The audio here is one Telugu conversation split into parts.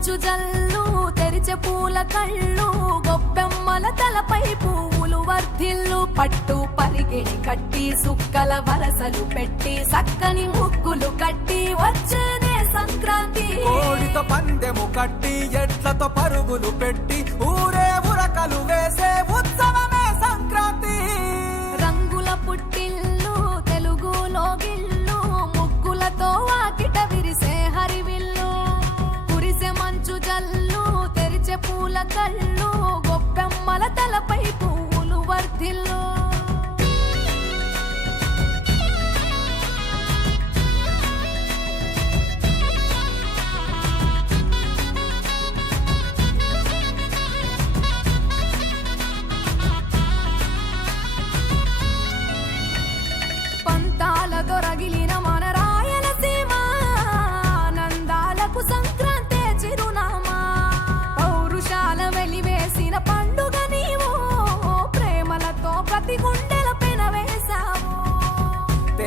మంచు జల్లు తెరిచే పూల కళ్ళు గొప్పెమ్మల తలపై పువ్వులు వర్ధిల్లు పట్టు పరిగిణి కట్టి సుక్కల వరసలు పెట్టి సక్కని ముగ్గులు కట్టి వచ్చేదే సంక్రాంతి. కోడితో పందెము కట్టి ఎడ్లతో పరుగులు పెట్టి ఊరే ఉరకలు వేసే ఉత్సవం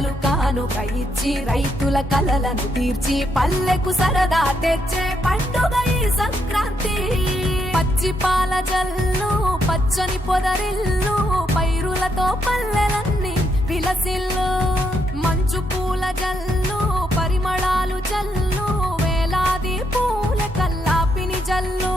పంటలు కానుక ఇచ్చి రైతుల కలలను తీర్చి పల్లెకు సరదా తెచ్చే పండుగ ఈ సంక్రాంతి. పచ్చి పాల జల్లు పచ్చని పొదరిల్లు పైరులతో పల్లెలన్నీ విలసిల్లు. మంచు పూల జల్లు పరిమళాలు జల్లు వేలాది పూల కల్లాపిని జల్లు.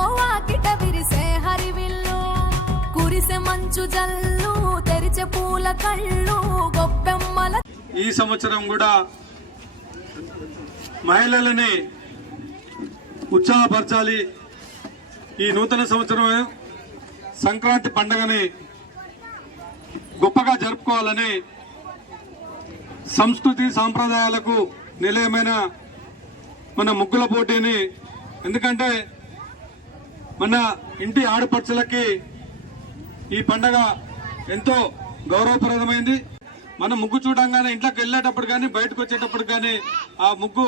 ముగ్గులతో వాకిట విరిసే హరివిల్లు కురిసే మంచు జల్లు తెరిచే పూల కళ్ళు గొప్పెమ్మల ఈ సంవత్సరం కూడా మహిళలని ఉత్సాహపరచాలి. ఈ నూతన సంవత్సరం సంక్రాంతి పండుగని గొప్పగా జరుపుకోవాలని సంస్కృతి సాంప్రదాయాలకు నిలయమైన మన ముగ్గుల పోటీని. ఎందుకంటే మన ఇంటి ఆడపడుచులకి ఈ పండగ ఎంతో గౌరవప్రదమైంది. మన ముగ్గు చూడంగానే ఇంట్లోకి వెళ్ళేటప్పుడు కానీ బయటకు వచ్చేటప్పుడు కానీ ఆ ముగ్గు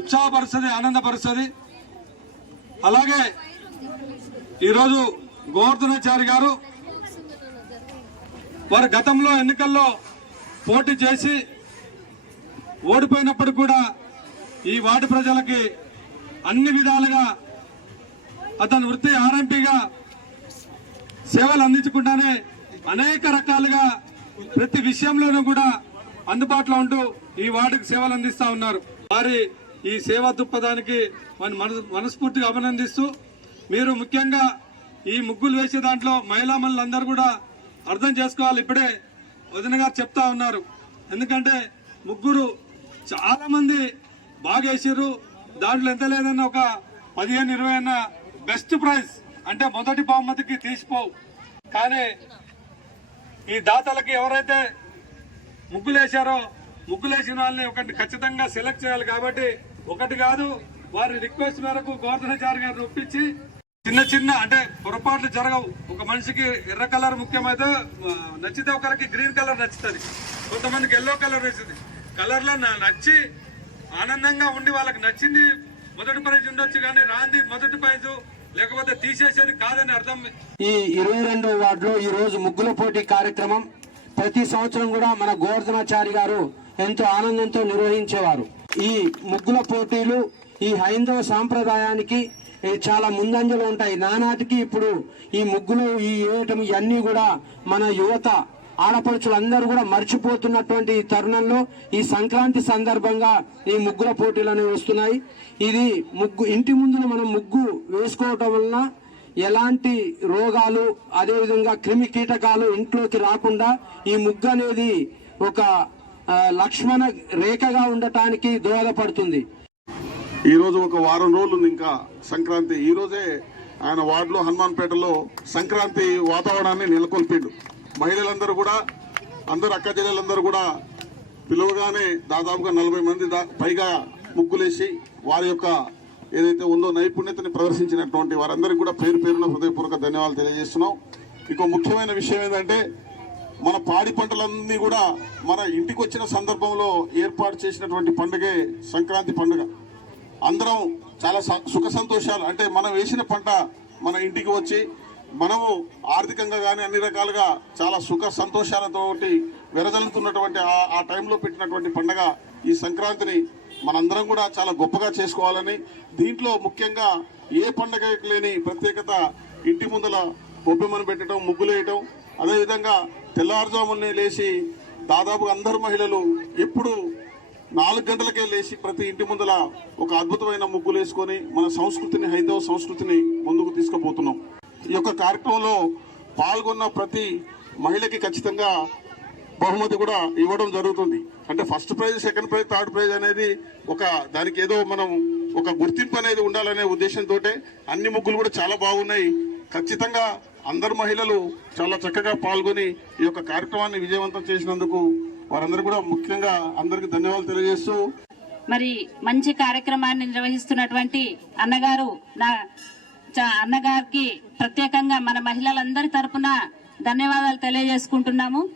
ఉత్సాహపరుస్తుంది ఆనందపరుస్తుంది. అలాగే ఈరోజు గోవర్ధనాచారి గారు వారు గతంలో ఎన్నికల్లో పోటీ చేసి ఓడిపోయినప్పుడు కూడా ఈ వార్డు ప్రజలకి అన్ని విధాలుగా అతను వృత్తి ఆర్ఎంపీగా సేవలు అందించకుండానే అనేక రకాలుగా ప్రతి విషయంలోనూ కూడా అందుబాటులో ఉంటూ ఈ వార్డుకు సేవలు అందిస్తూ ఉన్నారు. వారి ఈ సేవా దృక్పథానికి మనస్ మనస్ఫూర్తిగా అభినందిస్తూ మీరు ముఖ్యంగా ఈ ముగ్గులు వేసే దాంట్లో మహిళా మనులందరూ కూడా అర్థం చేసుకోవాలి. ఇప్పుడే వదిన గారు చెప్తా ఉన్నారు. ఎందుకంటే ముగ్గురు చాలామంది బాగా వేసారు దాంట్లో ఎంత లేదన్న ఒక పదిహేను ఇరవై అన్న బెస్ట్ ప్రైజ్ అంటే మొదటి బహుమతికి తీసిపోవు. కానీ ఈ దాతలకి ఎవరైతే ముగ్గులేశారో ముగ్గులేసిన వాళ్ళని ఒకటి ఖచ్చితంగా సెలెక్ట్ చేయాలి కాబట్టి ఒకటి కాదు వారి రిక్వెస్ట్ మేరకు గోవర్ధనాచారి గారిని ఒప్పించి చిన్న చిన్న అంటే పొరపాట్లు జరగవు. ఒక మనిషికి ఎర్ర కలర్ ముఖ్యమైతే నచ్చితే ఒకరికి గ్రీన్ కలర్ నచ్చుతుంది. కొంతమందికి ఎల్లో కలర్ నచ్చుతుంది. కలర్లో నా- నచ్చి ఆనందంగా ఉండి వాళ్ళకి నచ్చింది మొదటి ప్రైజ్ ఉండొచ్చు కానీ రాంది మొదటి ప్రైజు లేకపోతే తీసేసేది కాదని అర్థం ఈ ఇరవై రెండు వార్డులో ఈ రోజు ముగ్గుల పోటీ కార్యక్రమం ప్రతి సంవత్సరం కూడా మన గోవర్ధనాచారి గారు ఎంతో ఆనందంతో నిర్వహించేవారు. ఈ ముగ్గుల పోటీలు ఈ హైందవ సాంప్రదాయానికి చాలా ముందంజలు ఉంటాయి. నానాటికి ఇప్పుడు ఈ ముగ్గులు ఈ వేయటం ఇవన్నీ కూడా మన యువత ఆడపడుచులందరూ కూడా మర్చిపోతున్నటువంటి ఈ తరుణంలో ఈ సంక్రాంతి సందర్భంగా ఈ ముగ్గుల పోటీలు అనేవి వస్తున్నాయి. ఇది ముగ్గు ఇంటి ముందున మనం ముగ్గు వేసుకోవటం వలన ఎలాంటి రోగాలు అదేవిధంగా క్రిమి కీటకాలు ఇంట్లోకి రాకుండా ఈ ముగ్గు అనేది ఒక లక్ష్మణ రేఖగా ఉండటానికి దోహదపడుతుంది. ఈరోజు ఒక వారం రోజులు ఇంకా సంక్రాంతి. ఈరోజే ఆయన వార్డులో హనుమాన్పేటలో సంక్రాంతి వాతావరణాన్ని నెలకొల్పిండు. మహిళలందరూ కూడా అందరు అక్క చెల్లెలందరూ కూడా పిలువగానే దాదాపుగా నలభై మంది దా- పైగా ముగ్గులేసి వారి యొక్క ఏదైతే ఉందో నైపుణ్యతని ప్రదర్శించినటువంటి వారందరికీ కూడా పేరు పేరున హృదయపూర్వక ధన్యవాదాలు తెలియజేస్తున్నాం. ఇంకో ముఖ్యమైన విషయం ఏంటంటే మన పాడి పంటలన్నీ కూడా మన ఇంటికి వచ్చిన సందర్భంలో ఏర్పాటు చేసినటువంటి పండుగే సంక్రాంతి పండుగ. అందరం చాలా స- సుఖ సంతోషాలు అంటే మనం వేసిన పంట మన ఇంటికి వచ్చి మనము ఆర్థికంగా కానీ అన్ని రకాలుగా చాలా సుఖ సంతోషాలతోటి వెరజల్లుతున్నటువంటి ఆ- ఆ టైంలో పెట్టినటువంటి పండగ ఈ సంక్రాంతిని మనందరం కూడా చాలా గొప్పగా చేసుకోవాలని దీంట్లో ముఖ్యంగా ఏ పండగ లేని ప్రత్యేకత ఇంటి ముందల గొబ్బెమ్మను పెట్టడం ముగ్గులేయటం అదేవిధంగా తెల్లారుజామునే లేచి దాదాపు అందరు మహిళలు ఎప్పుడు నాలుగు గంటలకే లేచి ప్రతి ఇంటి ముందల ఒక అద్భుతమైన ముగ్గులు వేసుకొని మన సంస్కృతిని హైందవ సంస్కృతిని ముందుకు తీసుకుపోతున్నాం. యొక్క కార్యక్రమంలో పాల్గొన్న ప్రతి మహిళకి ఖచ్చితంగా బహుమతి కూడా ఇవ్వడం జరుగుతుంది. అంటే first prize second prize third prize అనేది ఒక దానికి ఏదో మనం ఒక గుర్తింపు అనేది ఉండాలనే ఉద్దేశంతో అన్ని ముగ్గులు కూడా చాలా బాగున్నాయి. ఖచ్చితంగా అందరు మహిళలు చాలా చక్కగా పాల్గొని ఈ యొక్క కార్యక్రమాన్ని విజయవంతం చేసినందుకు వారందరూ కూడా ముఖ్యంగా అందరికీ ధన్యవాదాలు తెలియజేస్తూ మరి మంచి కార్యక్రమాన్ని నిర్వహిస్తున్నటువంటి అన్నగారు నా అన్నగారికి ప్రత్యేకంగా మన మహిళలందరి తరపున ధన్యవాదాలు తెలియజేసుకుంటున్నాము.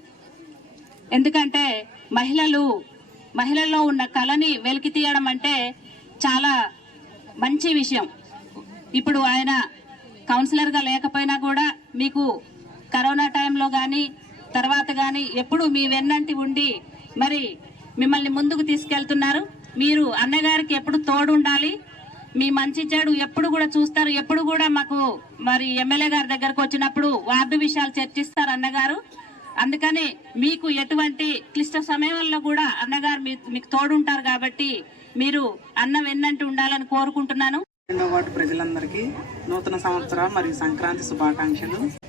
ఎందుకంటే మహిళలు మహిళల్లో ఉన్న కళని వెలికి తీయడం అంటే చాలా మంచి విషయం. ఇప్పుడు ఆయన కౌన్సిలర్గా లేకపోయినా కూడా మీకు కరోనా టైంలో కానీ తర్వాత కానీ ఎప్పుడు మీ వెన్నంటి ఉండి మరి మిమ్మల్ని ముందుకు తీసుకెళ్తున్నారు. మీరు అన్నగారికి ఎప్పుడు తోడు ఉండాలి మీ మంచి చెడు ఎప్పుడు కూడా చూస్తారు ఎప్పుడు కూడా మాకు మరి ఎమ్మెల్యే గారి దగ్గరకు వచ్చినప్పుడు వార్డు విషయాలు చర్చిస్తారు అన్నగారు. అందుకని మీకు ఎటువంటి క్లిష్ట సమయంలో కూడా అన్నగారు మీ- మీకు తోడుంటారు కాబట్టి మీరు అన్న వెన్నంటి ఉండాలని కోరుకుంటున్నాను. రెండో వార్డు ప్రజలందరికీ నూతన సంవత్సర మరియు సంక్రాంతి శుభాకాంక్షలు.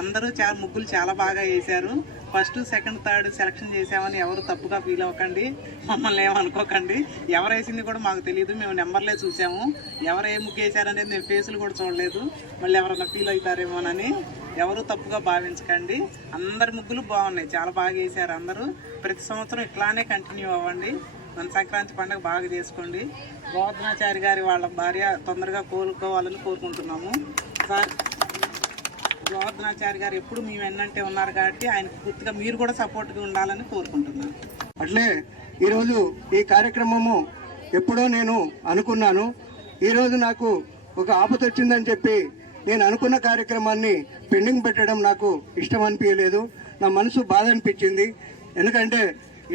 అందరూ చాలా ముగ్గులు చాలా బాగా వేశారు. ఫస్ట్ సెకండ్ థర్డ్ సెలక్షన్ చేసామని ఎవరు తప్పుగా ఫీల్ అవ్వకండి. మమ్మల్ని ఏమనుకోకండి ఎవరు వేసింది కూడా మాకు తెలియదు మేము నెంబర్లే చూసాము ఎవరు ఏ ముగ్గు వేశారనేది నేను ఫేసులు కూడా చూడలేదు. మళ్ళీ ఎవరైనా ఫీల్ అవుతారేమోనని ఎవరు తప్పుగా భావించకండి. అందరి ముగ్గులు బాగున్నాయి. చాలా బాగా వేశారు అందరూ. ప్రతి సంవత్సరం ఇట్లానే కంటిన్యూ అవ్వండి. మన సంక్రాంతి పండుగ బాగా చేసుకోండి. గోవర్ధనాచారి గారి వాళ్ళ భార్య తొందరగా కోలుకోవాలని కోరుకుంటున్నాము. సార్ గోవర్ధనాచారి గారు ఎప్పుడు మీ వెన్నంటే ఉన్నారు కాబట్టి ఆయన పూర్తిగా మీరు కూడా సపోర్ట్గా ఉండాలని కోరుకుంటున్నాను. అట్లే ఈరోజు ఈ కార్యక్రమము ఎప్పుడో నేను అనుకున్నాను. ఈరోజు నాకు ఒక ఆపద వచ్చిందని చెప్పి నేను అనుకున్న కార్యక్రమాన్ని పెండింగ్ పెట్టడం నాకు ఇష్టం అనిపించలేదు. నా మనసు బాధ అనిపించింది. ఎందుకంటే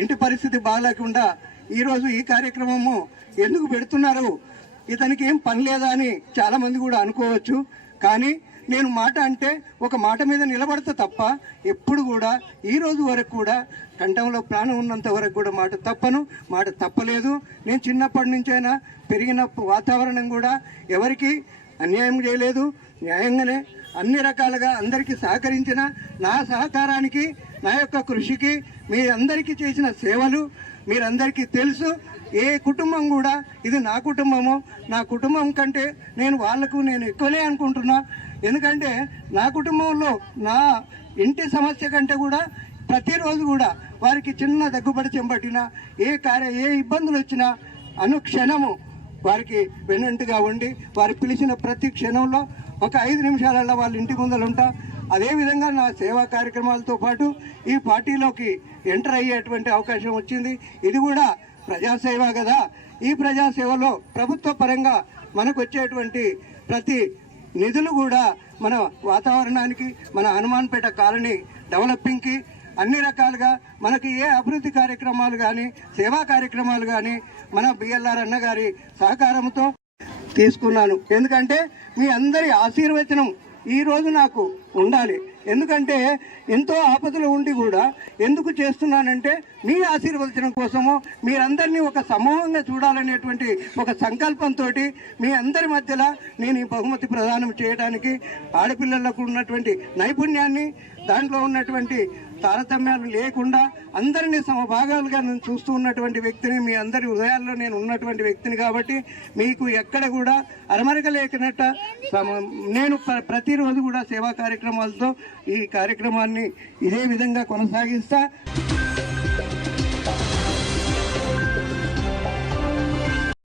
ఇంటి పరిస్థితి బాగాలేకుండా ఈరోజు ఈ కార్యక్రమము ఎందుకు పెడుతున్నారు? ఇతనికి ఏం పని లేదా అని చాలామంది కూడా అనుకోవచ్చు. కానీ నేను మాట అంటే ఒక మాట మీద నిలబడతా తప్ప ఎప్పుడు కూడా ఈ రోజు వరకు కూడా కంఠంలో ప్రాణం ఉన్నంత వరకు కూడా మాట తప్పను మాట తప్పలేదు. నేను చిన్నప్పటి నుంచైనా పెరిగిన వాతావరణం కూడా ఎవరికి అన్యాయం చేయలేదు. న్యాయంగానే అన్ని రకాలుగా అందరికీ సహకరించిన నా సహకారానికి నా యొక్క కృషికి మీ అందరికీ చేసిన సేవలు మీరందరికీ తెలుసు ఏ కుటుంబం కూడా ఇది నా కుటుంబము నా కుటుంబం కంటే నేను వాళ్ళకు నేను ఎక్కువనే అనుకుంటున్నా. ఎందుకంటే నా కుటుంబంలో నా ఇంటి సమస్య కంటే కూడా ప్రతిరోజు కూడా వారికి చిన్న దగ్గుబడి చెంపట్టినా ఏ కార్య ఏ ఇబ్బందులు వచ్చినా అనుక్షణము వారికి వెన్నంటుగా ఉండి వారు పిలిచిన ప్రతి క్షణంలో ఒక ఐదు నిమిషాలలో వాళ్ళ ఇంటి ముందలు ఉంటా అదేవిధంగా నా సేవా కార్యక్రమాలతో పాటు ఈ పార్టీలోకి ఎంటర్ అయ్యేటువంటి అవకాశం వచ్చింది. ఇది కూడా ప్రజాసేవ కదా. ఈ ప్రజాసేవలో ప్రభుత్వ పరంగా మనకు వచ్చేటువంటి ప్రతి నిధులు కూడా మన వాతావరణానికి మన హనుమాన్పేట కాలనీ డెవలపింగ్కి అన్ని రకాలుగా మనకి ఏ అభివృద్ధి కార్యక్రమాలు కానీ సేవా కార్యక్రమాలు కానీ మన బిఎల్ఆర్ అన్న గారి సహకారంతో తీసుకున్నాను. ఎందుకంటే మీ అందరి ఆశీర్వచనం ఈ రోజు నాకు ఉండాలి. ఎందుకంటే ఎంతో ఆపదలు ఉండి కూడా ఎందుకు చేస్తున్నానంటే మీ ఆశీర్వదించడం కోసము మీరందరినీ ఒక సమూహంగా చూడాలనేటువంటి ఒక సంకల్పంతో మీ అందరి మధ్యలో నేను ఈ బహుమతి ప్రదానం చేయడానికి ఆడపిల్లలకు ఉన్నటువంటి నైపుణ్యాన్ని దాంట్లో ఉన్నటువంటి తారతమ్యాలు లేకుండా అందరినీ సమభాగాలుగా నేను చూస్తూ ఉన్నటువంటి వ్యక్తిని మీ అందరి హృదయాల్లో నేను ఉన్నటువంటి వ్యక్తిని కాబట్టి మీకు ఎక్కడ కూడా అరమరక లేకనట్ట నేను ప్ర- ప్రతిరోజు కూడా సేవా కార్యక్రమాలతో ఈ కార్యక్రమాన్ని ఇదే విధంగా కొనసాగిస్తా.